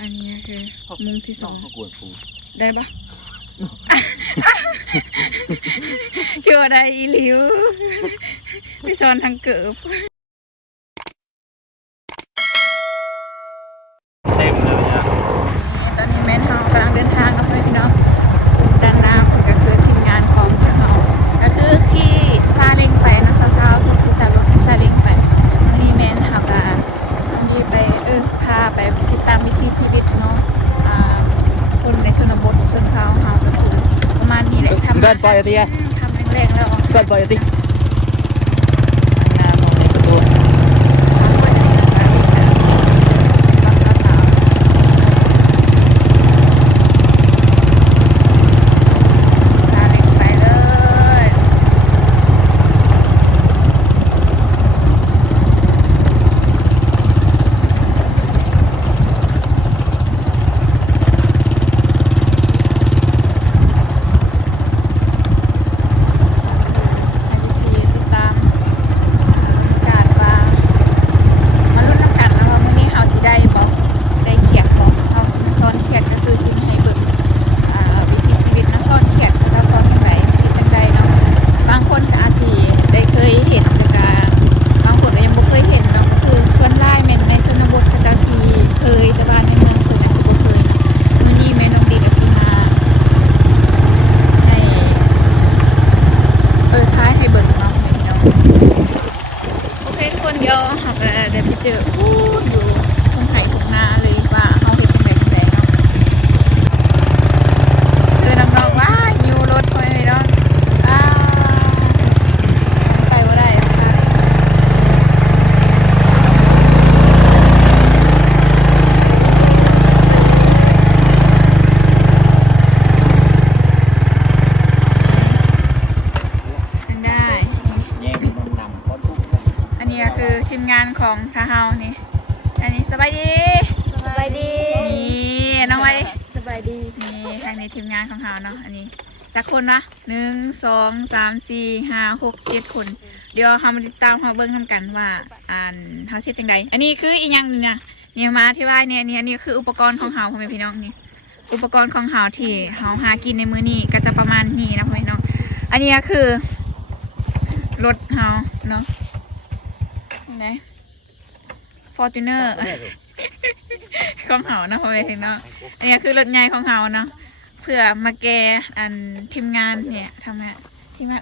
อันนี้คือมุ้งที่สองได้ปะคือว่าได้อีหลิวที่ซ้อนทางเกิบเต็มเลยนะตอนนี้แม่เฮากำลังเดินทางกับพี่น้องด้านหน้าก็คือทีมงานของเฮาก็คือขี่ซาเล้งไปนะสาวๆคือซาเล้งไปวันนี้แม่เฮาก็มีไปพาไปติดตามวิถีชีวิตเนาะคนในชนบทชนเผ่าเฮาก็คือประมาณนี้แหละทำแรงๆแล้วก็ปล่อยติงานมองในประตูทีมงานของทาเฮานี่อันนี้สบายดีนี่น้องไว้สบายดีนี่ทางนี้ทีมงานของเฮาเนาะอันนี้จักคนวะ1 2 3 4 5 6 7 คนเดี๋ยวเฮามาติดตามเฮาเบิ่งทำกันว่าเฮาเฮ็ดจังไดอันนี้คืออีหยังนี่นะนี่มาที่ว่าเนี่ยอันนี้คืออุปกรณ์ของเฮาพ่อแม่พี่น้องนี่อุปกรณ์ของเฮาที่เฮาหากินในมื้อนี้ก็จะประมาณนี้นะพ่อแม่พี่น้องอันนี้คือรถเฮาเนาะไหนFortuner ของเฮานะพ่อแม่พี่น้องอันนี้คือรถใหญ่ของเฮาเนาะเพื่อมาแก้ทีมงานเนี่ยทำงานทีมงาน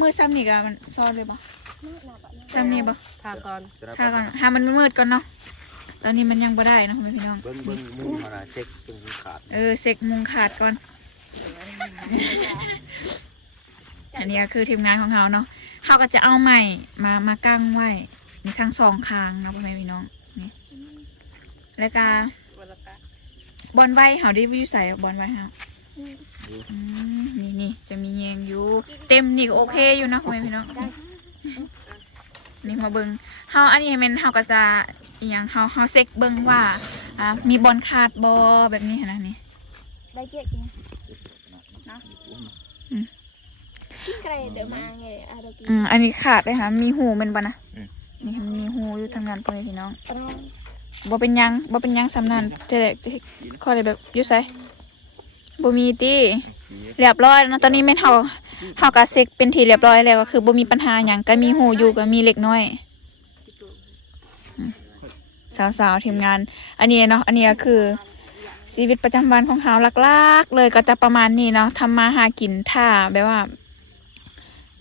มืดซ้ำนี่ก็มันซ่อนเลยบ่ซ้ำนี่บ่ทาก่อนหามันมืดก่อนเนาะตอนนี้มันยังบ่ได้นะพ่อแม่พี่น้องเบิ้งมุ้งมาเช็คมุ้งขาดเช็คมุ้งขาดก่อนอันนี้คือทีมงานของเฮาเนาะเฮาก็จะเอาใหม่มากั้งไว้ในทั้ง2คางนะพ่อแม่พี่น้องนี่แล้วก็บอลไว้เฮาได้วิวใส่บอลไว้เฮานี่จะมีแยงอยู่เต็มนี่ก็โอเคอยู่นะพ่อแม่พี่น้องนี่มาเบิ่งเฮาอันนี้แม่นเฮาก็จะอีหยังเฮาเช็คเบิ่งว่ามีบอลขาดบ่แบบนี้นะนี่ได้เกี่ยกินนะกินไก่เดี๋ยวมาไงอันนี้ขาดเลยค่ะมีหูมันบ่นะนี่มีหูอยู่ทางนั้นพ่อแม่พี่น้องบ่เป็นยังสำนันจะข้ออะไรแบบยุ่ใส่บ่มีตีเรียบร้อยนะตอนนี้ไม่เฮากะเซ็กเป็นทีเรียบร้อยแล้วก็คือบ่มีปัญหาหยังก็มีหูอยู่ก็มีเล็กน้อยสาวๆทีมงานอันนี้เนาะอันนี้ก็คือชีวิตประจำวันของเฮาหลักๆเลยก็จะประมาณนี้เนาะทำมาหากินถ้าแบบว่า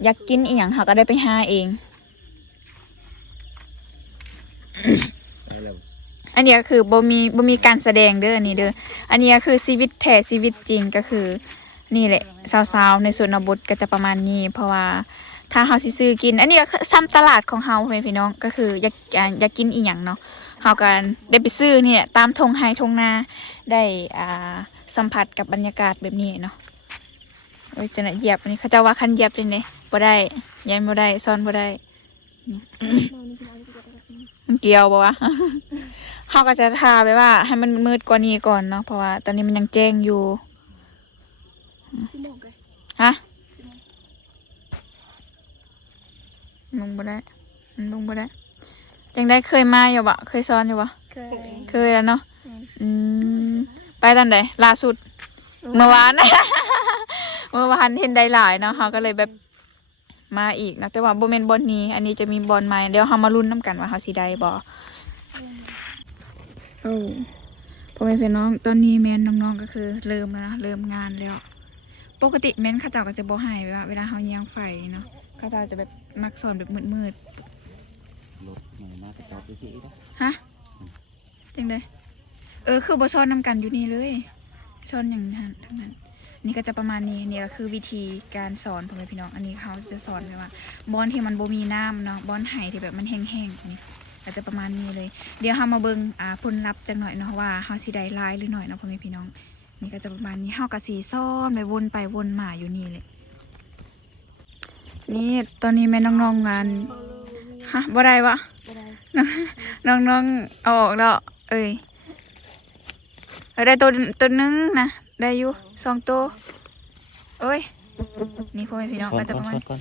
อยากกินอีหยังเฮาก็ได้ไปหาเองอันนี้ก็คือบ่มีการแสดงเด้ออันนี้เด้ออันนี้ก็คือชีวิตแท้ชีวิตจริงก็คือนี่แหละสาวๆในส่วนบทก็จะประมาณนี้เพราะว่าถ้าเฮาสิซื้อกินอันนี้ก็ซ้ำตลาดของเฮาพี่น้องก็คืออยากกินอีหยังเนาะเฮาก็ได้ไปซื้อเนี่ยตามทงไฮทงนาได้สัมผัสกับบรรยากาศแบบนี้เนาะโอ้ยจะเหยียบอันนี้เขาจะว่าคันเหยียบเลยเนี่ยบ่ได้ยันบ่ได้ซ่อนบ่ได้มันเกี่ยวบ่วะเขาก็จะทาไปว่าให้มันมืดกว่านี้ก่อนเนาะเพราะว่าตอนนี้มันยังแจ้งอยู่ฮะลงบ่ได้จังได้เคยมาอยู่บะเคยซ้อนอยู่บะ เคย เคยแล้วเนาะอืมไปตอนไหนล่าสุดเมื่อวาน เมื่อวานเห็นได้หลายเนาะเขาก็เลยแบบมาอีกนะแต่ว่าโบเมนบอลนี้ อันนี้จะมีบอลใหม่เดี๋ยวเขามาลุ้นน้ำกันว่าเขาสีได้บ่โอ้พ่อแม่พี่น้องตอนนี้แม่นน้องๆก็คือเริ่มแล้วนะเริ่มงานแล้วปกติแม่นเข้าเจ้าก็จะบ่ให้เวลาเขาเยียงไฟเนาะเข้าเจ้าจะแบบมักสอนแบบมืด รถใหม่มากกระจอกพี่ๆนะ ๆฮะจังไดคือบ่ซ้อนนำกันอยู่นี่เลยซ้อนอย่างนั้นทั้งนั้น นี่ก็จะประมาณนี้เนี่ยก็คือวิธีการสอนพ่อแม่พี่น้องอันนี้เขาจะสอนแบบว่าบอลที่มันโบมีน้ำเนาะบอลไห่ที่แบบมันแห้งๆอันนี้ก็จะประมาณนี้เลย เดี๋ยวเรามาเบิ่งผลลัพธ์จังหน่อยเนาะว่าเขาสีได้ลายหรือหน่อยเนาะพ่อแม่พี่น้องนี่ก็จะประมาณนี้เขากับสีซ้อนไปวนไปวนมาอยู่นี่เลยนี่ตอนนี้แม่น้องๆงานฮะบ่ได้วะ บ่ได้ น้องๆเอาออกแล้วเอ้ยได้ตัวนึงนะได้อยู่2 ตัวเอ้ยนี่พ่อแม่พี่น้องก็จะประมาณ ก่อน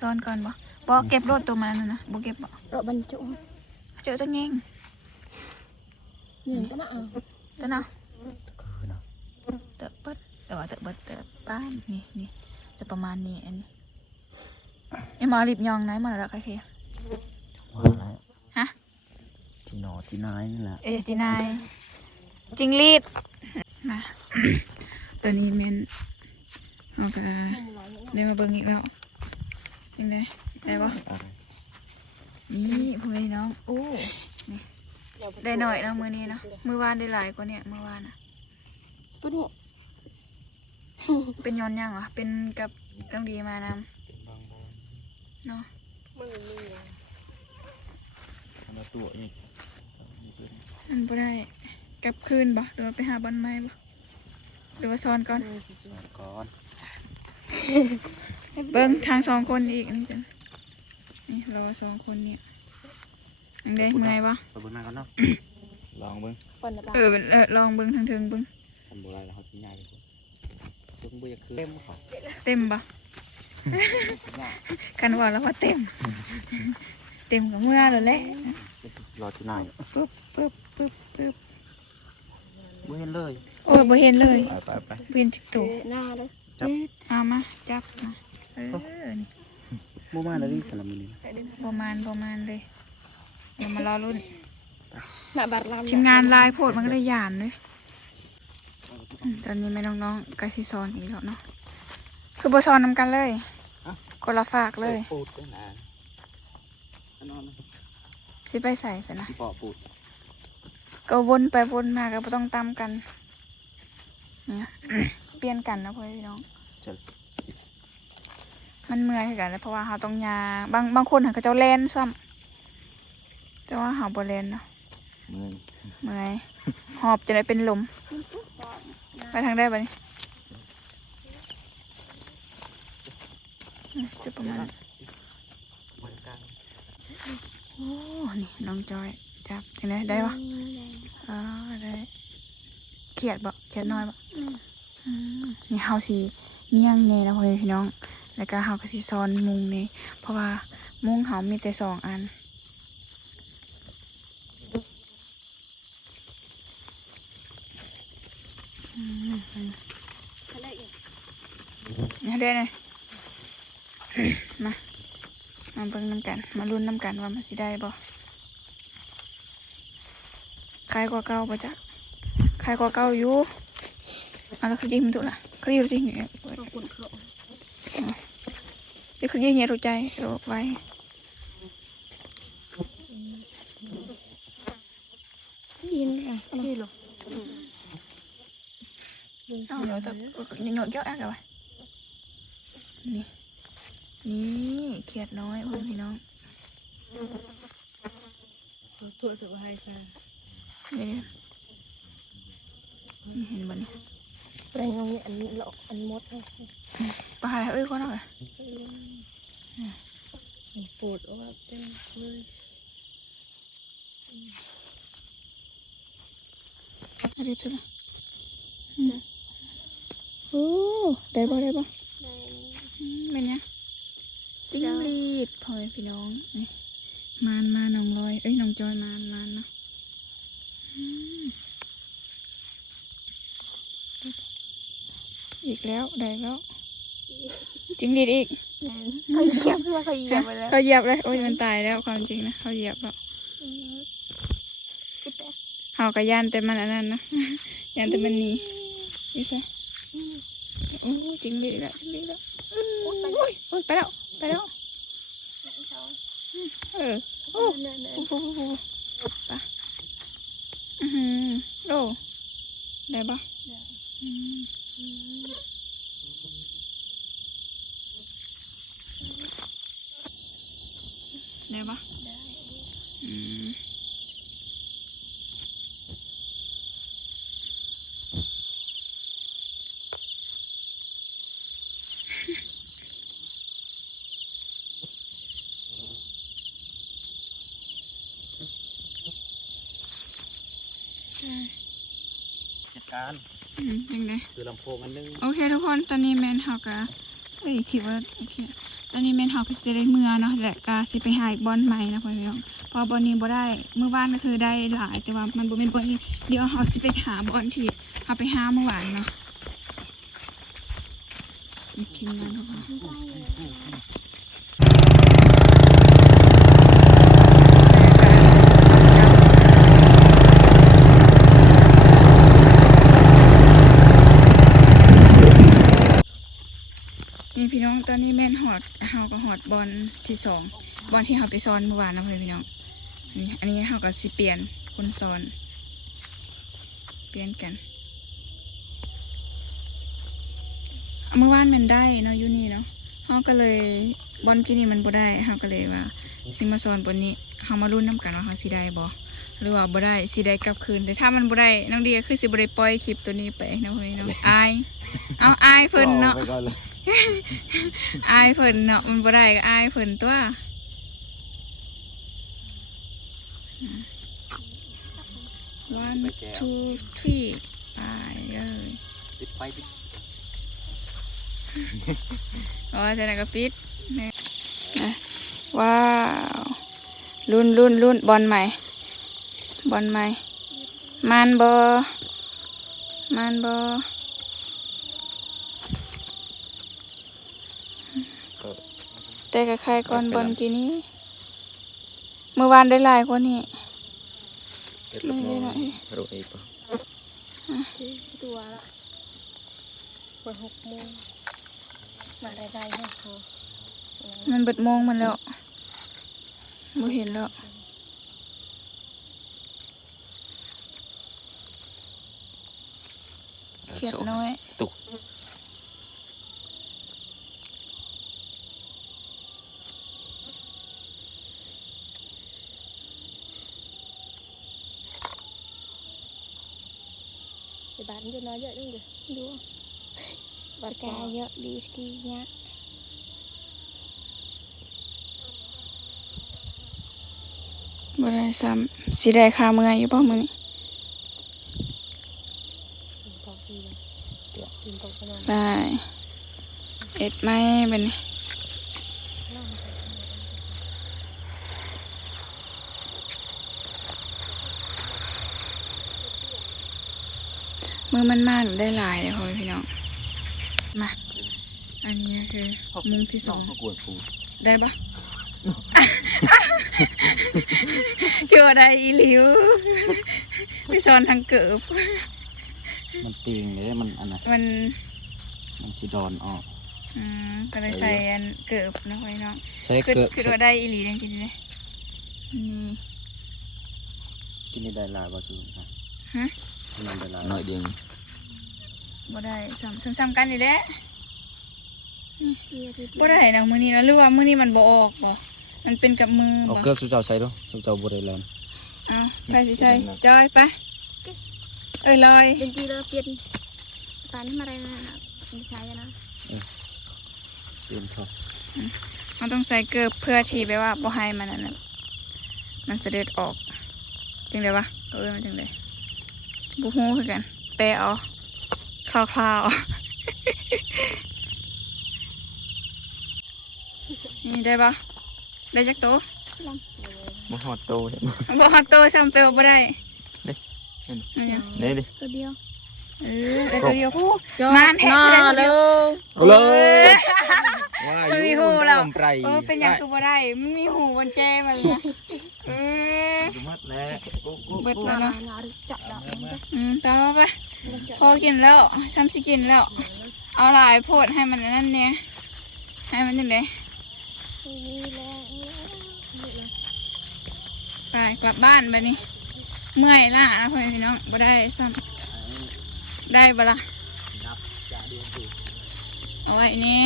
ซ้อนก่อนบ่เก็บรถตัวมันนะบ่เก็บบ่ เราบรรจุ เจอตัวเงี้ยง เหมือนกันนะ ตัวเนาะ คือเนาะ เตอะเปิดแต่ว่าเตอะเปิดเตอะป้านนี่จะประมาณนี้อันนี้ไอ้หมอรีบยองไหนมาแล้วใครเค ว่าแล้ว ฮะ ที่นอที่นายนี่แหละ จีนายจิงรีดมา ตัวนี้เมนเอากะเดี๋ยวมาเบิ่งอีกแล้วยังไงได้ปะ อะไร นี่พ่อแม่พี่น้องโอ้ได้หน่อยเนาะมือนี้เนาะมือวานได้หลายกว่าเนี่ยมือวานอะ ตัวนี้ เป็นย้อนยังเหรอเป็นกับต้องดีมานำเนาะ มือมี มาตัวอีก อันบ่ได้กลับคืนบ่หรือว่าไปหาบอลไม้บ่หรือว่าซ้อนก่อน ก่อน เบิ้งทาง2 คนอีกนี่จ้ะนี่เรา2 คนเนี่ยยังได้เมื่อยบ่ ไปเบิ่งหน้ากันเนาะลองเบิ่ง คนละบ้า ลองเบิ้งทางเทิงเบิ้ง ทำโบราณแล้วเขาที่ง่ายเลยเบิ่งบ่อยากคือเต็มเขา เต็มบ่ กันว่าแล้วว่าเต็ม เต็มกับเมื่อแล้วแหละ รอที่นาย ปึ๊บปึ๊บปึ๊บปึ๊บ บ่เห็นเลย โอ้ยบ่เห็นเลย ไป บ่เห็นจิกตัว หน้าเลย เอามาจับมานี่ บ่มาแล้วนี่สลับมื้อนี้ ประมาณเลยเดี๋ยวมารอรุ่น หน้าบัดลำ ทีมงานลายโพดมันก็ได้หยานเลยตอนนี้แม่น้องๆก็สิซ้อนอีกแล้วเนาะคือบ่ซ้อนนำกันเลยคนละฝากเลย ปูดกันนะนอน สิไปใส่ซะนะ ที่ปอปูด ก็วนไปวนมาก็บ่ต้องตามกันเนี่ย เปลี่ยนกันนะพ่อพี่น้อง เชิญ มันเมื่อยคือกันแล้วเพราะว่าเขาต้องยาบางคนเขาเจ้าแลนซ้ำแต่ว่าเขาบ่แลนเนาะ มือ เมื่อยหอบจะได้เป็นลมไปทางได้ปะนี่จะประมาณ บนกลาง โอ้นี่น้องจอยจับยังไงได้ปะอ๋อได้เขียดบ่เขียดน้อยบ่นี่เฮาสีเงี้ยงเนี่ยนะพ่อพี่น้องแล้วก็เฮาก็สิซ้อนมุงนี่เพราะว่ามุงเฮามีแต่2 อันนี่เด้อเลย มาเบิ่งน้ำกันมาลุ้นน้ำกันว่ามันสิได้บ่ใครกว่าเก่าบ่จ๊ะใครกว่าเก่าอยู่เอาแล้วคือยิงมันถูกนะคือยิงเนี่ยนี่คือยิงเนี่ยรู้ใจรู้ไว้ยินเลยนี่หรอเอาเดี๋ยวแต่หยดเยอะแอะเลยนี่เขียดน้อยพี่น้อง ตัวถือว่าให้ค่ะ นี่เห็นบ่เนี่ย แรงงอันนี้หลอกอันมด ปลาเอ้ยคนเอาไป ปวดว่าเต็มเลย อันนี้ตัวละโอ้ได้บ่เป็นยังจิ้งหรีดพ่อแม่พี่น้องนี่มานน้องลอยเอ้ยน้องจอยมานเนาะ อีกแล้วได้แล้วจิงหรีดอีก เขาเหยียบเพื่อเขาเหยียบไปแล้ว เขาเหยียบเลยโอ้ยมันตายแล้วความจริงนะเขาเหยียบแล้วเขากระยานแต่มันอันนั้นนะ ยานแต่มันหนีนี่ใช่โอ้จริงดีแล้วจริงดีแล้วโอ้ยไปแล้วไปแล้วเออโอ้โหไปโอ้ได้ปะได้ปะจัดการ ยังไง คือลำโพงอันนึง โอเคทุกคนตอนนี้แมนเฮากะเอ้ยคิดว่าโอเคตอนนี้แมนเฮาก็จะได้เมื่อเนาะและกาสิไปหาอีกบอลใหม่นะพ่อพี่น้องพอบอลนี้บ่ได้เมื่อวานก็คือได้หลายแต่ว่ามันบ่เป็นบอลที่เดี๋ยวเฮาสิไปหาบอลที่เฮาไปหาเมื่อวานเนาะมีทีมงานทุกคนนี่พี่น้องตอนนี้แม่นหอดเฮาก็หอดบอลที่สองบอลที่เฮาไปซ้อนเมื่อวานนะพี่น้องอันนี้เฮาก็สิเปลี่ยนคนซ้อนเปลี่ยนกันเมื่อวานมันได้เนาะอยู่นี่เนาะเฮาก็เลยบอลที่นี่มันบ่ได้เฮาก็เลยว่าสิมาซ้อนบอลนี้เฮามาลุ้นนำกันว่าเฮาสิได้บ่หรือว่าบ่ได้สิได้กลับคืนแต่ถ้ามันบ่ได้น้องดีก็คือสิบ่ได้ปล่อยคลิปตัวนี้ไปนะพี่น้องอายเอาอายเพิ่นเนาะ อายเพิ่นเนาะมันบ่ได้ก็อายเพิ่นตัววันทูทรีไปเลย ปิดไฟปิด อ๋อแต่ไหนก็ปิดเนี่ยว้าวรุ่นบอลใหม่มันเบอร์แต่กับใครก่อนบอลกี่นี้เมื่อวานได้หลายกว่านี้ไม่ได้หน่อย รู้อีกปะ ตัวละวัน6 โมงมาได้ให้เขา มันเบิดโมงมันแล้วบ่เห็นแล้วเขียดน้อย ตุก บาทจะน้อยเยอะจังเลยดูบาทกาเยอะดีสกีเนี้ย บ่ได้ซ้ำสิได้ค่าเมื่อยอยู่ป่ะมื้อนี้ ตอกดีเลยกินตอกขนม ได้เอ็ดไหมบัดนี้มือมันมากได้หลายเลยพ่อพี่น้องมาอันนี้ก็คือมุมที่สอง กวนปู ได้ปะ คือว่าได้อีหลิวไปซ้อนทางเกิบ มันตีงเลยมันอันน่ะ มัน มันสิดอนออก ก็เลยใส่อันเกิบนะพ่อพี่น้อง ใช้ คือ เกิด คือว่าได้อีหลีจริงๆเลยนี่ กินได้หลายบ่ซูครับ ฮะ มันได้หลายน้อยเดียว บ่ได้ซ้ำกันนี่แหละบ่ได้นะมื้อนี้นะหรือว่ามื้อนี้มันบ่ออกบ่มันเป็นกับมือ เอา บ่ เกือบสุเจ้าใส่ดูสุเจ้าบ่ได้แลน เอาไปสิใส่จอยไปลอย เป็นทีละเปลี่ยนตอนนี้มาได้นะมีใช้นะ เปลี่ยนครับ มันต้องใส่เกิบเพื่อที่ไปว่าบ่ให้มันนั่นน่ะมันเสด็จออกจริงเลยวะมันจริงเลยบูฮู้คือกันแปลเอาคร่าวๆ นี่ได้ปะได้จักโต บ่ฮอดโตเด้ บ่ฮอดโตซ้ำเปลบ่ได้ เด้ อันนี้ เด้ดิ ตัวเดียว แต่ตัวเดียวผู้ จอ มา ด แท้ หน้า เลย เลย เอาเลย มันมีหูเรา ไตร เป็นอย่างคือบ่ได้มันมีหูบนแจมันนะ ดูมัดแล้วกุ๊ก เบิดแล้วเนาะ จับดอก ต่อไปพอกินแล้วซ้ำสิกินแล้ว เอาหลายโพดให้มันนั่นเนี่ยให้มันยังไง นี่แหละ ไปกลับบ้านไปนี่เมื่อยล่ะนะพ่อแม่พี่น้องบ่ได้ซ้ำได้บ่ล่ะ นับจะเดียวสิ เอาไว้นี่